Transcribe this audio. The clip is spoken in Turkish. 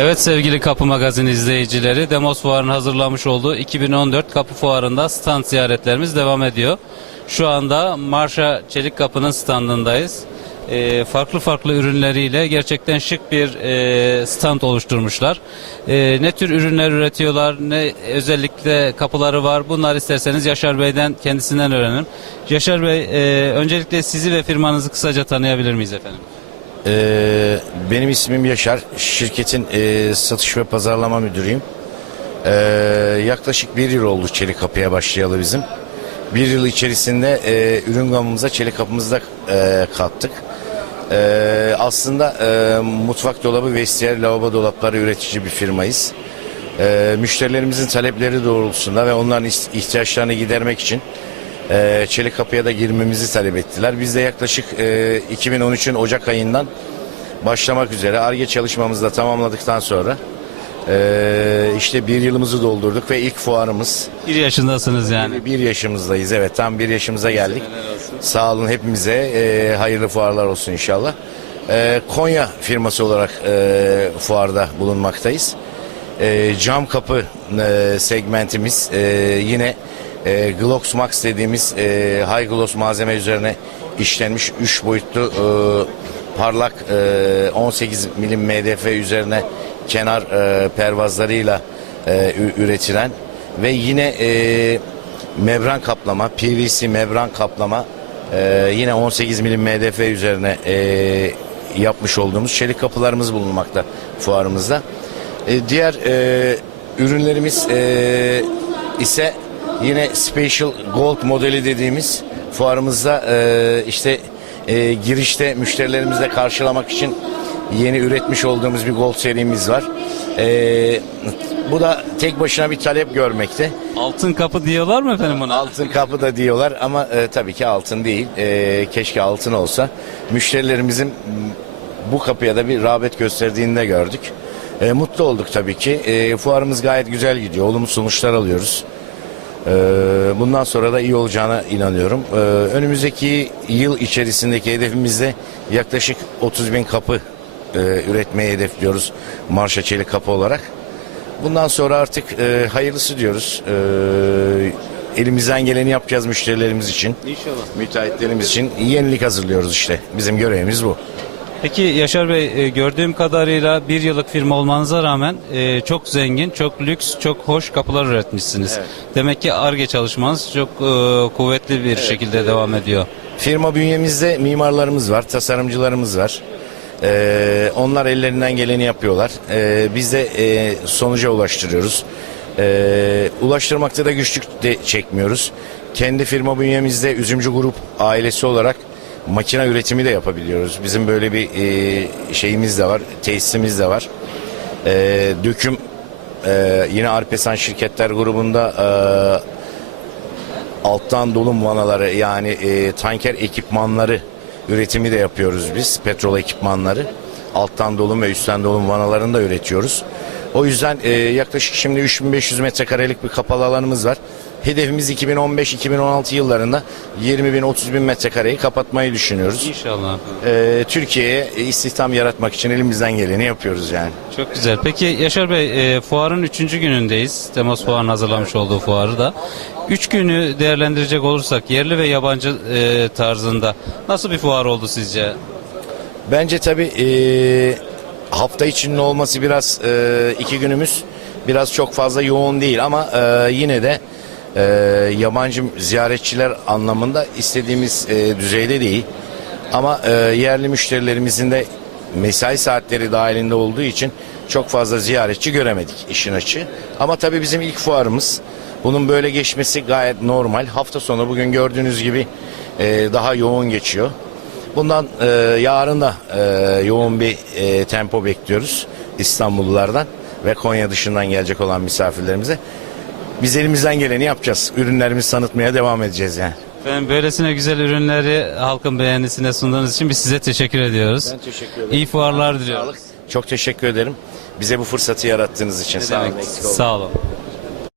Evet sevgili Kapı Magazin izleyicileri, Demos Fuarı'nın hazırlamış olduğu 2014 Kapı Fuarı'nda stand ziyaretlerimiz devam ediyor. Şu anda Marşa Çelik Kapı'nın standındayız. Ee, farklı farklı ürünleriyle gerçekten şık bir e, stand oluşturmuşlar. Ee, ne tür ürünler üretiyorlar, ne özellikle kapıları var bunlar isterseniz Yaşar Bey'den kendisinden öğrenelim. Yaşar Bey, e, öncelikle sizi ve firmanızı kısaca tanıyabilir miyiz efendim? Ee, benim ismim Yaşar. Şirketin e, satış ve pazarlama müdürüyüm. Ee, yaklaşık bir yıl oldu çelik kapıya başlayalı bizim. Bir yıl içerisinde e, ürün gamımıza çelik kapımızı da e, kattık. Ee, aslında e, mutfak dolabı, vestiyer, lavabo dolapları üretici bir firmayız. Ee, müşterilerimizin talepleri doğrultusunda ve onların ihtiyaçlarını gidermek için e, çelik kapıya da girmemizi talep ettiler. Biz de yaklaşık e, 2013'ün Ocak ayından başlamak üzere ARGE çalışmamızı da tamamladıktan sonra e, işte bir yılımızı doldurduk ve ilk fuarımız Bir yaşındasınız yani. bir yaşımızdayız. Evet tam bir yaşımıza geldik. Sağ olun hepimize e, hayırlı fuarlar olsun inşallah. E, Konya firması olarak e, fuarda bulunmaktayız. E, cam kapı e, segmentimiz e, yine e, Glox Max dediğimiz e, high gloss malzeme üzerine işlenmiş 3 boyutlu e, parlak e, 18 milim MDF üzerine kenar e, pervazlarıyla e, üretilen ve yine e, membran kaplama, PVC membran kaplama e, yine 18 milim MDF üzerine e, yapmış olduğumuz çelik kapılarımız bulunmakta fuarımızda. E, diğer e, ürünlerimiz e, ise yine Special Gold modeli dediğimiz fuarımızda e, işte e, girişte müşterilerimizle karşılamak için yeni üretmiş olduğumuz bir Gold serimiz var. E, bu da tek başına bir talep görmekte. Altın kapı diyorlar mı efendim buna? Altın kapı da diyorlar ama e, tabii ki altın değil. E, keşke altın olsa. Müşterilerimizin bu kapıya da bir rağbet gösterdiğini de gördük. E, mutlu olduk tabii ki. E, fuarımız gayet güzel gidiyor. Olumlu sonuçlar alıyoruz. E, bundan sonra da iyi olacağına inanıyorum. E, önümüzdeki yıl içerisindeki hedefimizde yaklaşık 30 bin kapı e, üretmeyi hedefliyoruz. Marşa Çelik kapı olarak. Bundan sonra artık e, hayırlısı diyoruz. E, elimizden geleni yapacağız müşterilerimiz için. İnşallah. Müteahhitlerimiz için yenilik hazırlıyoruz işte. Bizim görevimiz bu. Peki Yaşar Bey e, gördüğüm kadarıyla bir yıllık firma olmanıza rağmen e, çok zengin, çok lüks, çok hoş kapılar üretmişsiniz. Evet. Demek ki ARGE çalışmanız çok e, kuvvetli bir şekilde devam ediyor. Firma bünyemizde mimarlarımız var, tasarımcılarımız var. Onlar ellerinden geleni yapıyorlar. Biz de e, sonuca ulaştırıyoruz. E, ulaştırmakta da güçlük de çekmiyoruz. Kendi firma bünyemizde Üzümcü Grup ailesi olarak makine üretimi de yapabiliyoruz. Bizim böyle bir e, şeyimiz de var, tesisimiz de var. E, döküm e, yine Arpesan Şirketler grubunda e, alttan dolum vanaları yani e, tanker ekipmanları üretimi de yapıyoruz biz. Petrol ekipmanları. Alttan dolum ve üstten dolum vanalarını da üretiyoruz. O yüzden e, yaklaşık şimdi 3500 metrekarelik bir kapalı alanımız var. Hedefimiz 2015-2016 yıllarında 20 bin 30 bin metrekareyi kapatmayı düşünüyoruz. İnşallah. E, Türkiye'ye istihdam yaratmak için elimizden geleni yapıyoruz yani. Çok güzel. Peki Yaşar Bey e, fuarın üçüncü günündeyiz. Temmuz Fuarı'nın hazırlamış olduğu fuarı da. Üç günü değerlendirecek olursak yerli ve yabancı e, tarzında nasıl bir fuar oldu sizce? Bence tabii e, hafta içinde olması biraz e, iki günümüz biraz çok fazla yoğun değil ama e, yine de e, yabancı ziyaretçiler anlamında istediğimiz e, düzeyde değil. Ama e, yerli müşterilerimizin de mesai saatleri dahilinde olduğu için çok fazla ziyaretçi göremedik işin açığı. Ama tabii bizim ilk fuarımız. Bunun böyle geçmesi gayet normal. Hafta sonu bugün gördüğünüz gibi e, daha yoğun geçiyor. Bundan e, yarın da e, yoğun bir e, tempo bekliyoruz İstanbullulardan ve Konya dışından gelecek olan misafirlerimize. Biz elimizden geleni yapacağız. Ürünlerimizi tanıtmaya devam edeceğiz yani. Efendim böylesine güzel ürünleri halkın beğenisine sunduğunuz için biz size teşekkür ediyoruz. teşekkür ederim. İyi fuarlar diliyoruz. Çok teşekkür ederim. Bize bu fırsatı yarattığınız için. Ne Sağ olun. demek? eksik olmayın. Sağ olun.